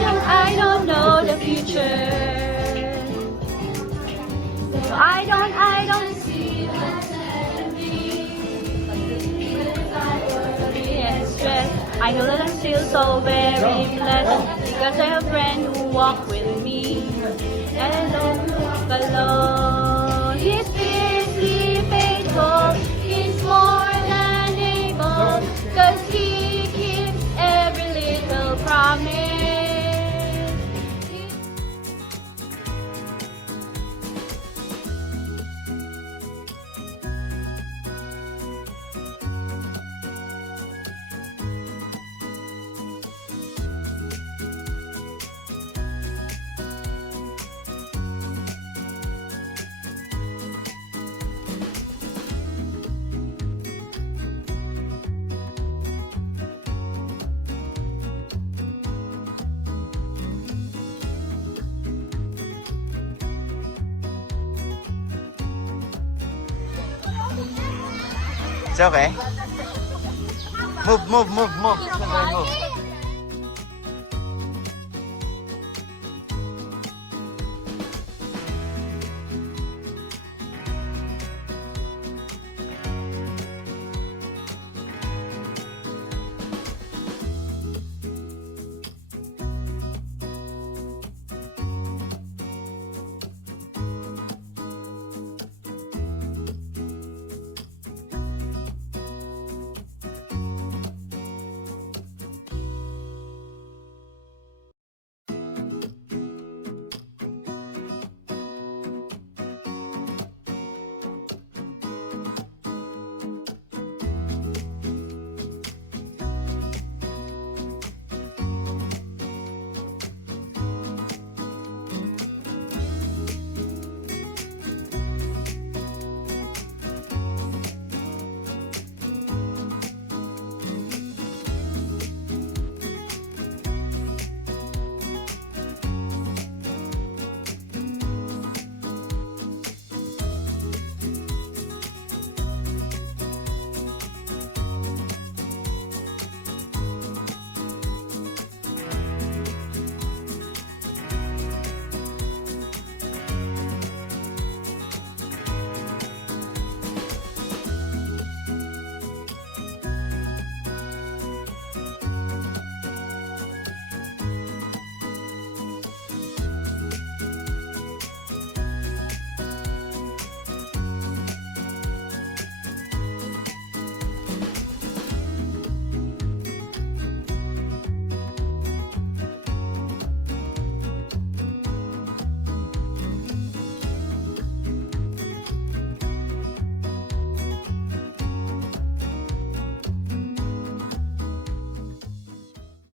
I don't know the future. So I don't see what's ahead of me. And stress. I know that I'm still so very blessed because I have a friend who walk with me. And I don't walk alone. He's fiercely faithful. He's more than able. Cause he keeps every little promise. It's okay. Move. Move.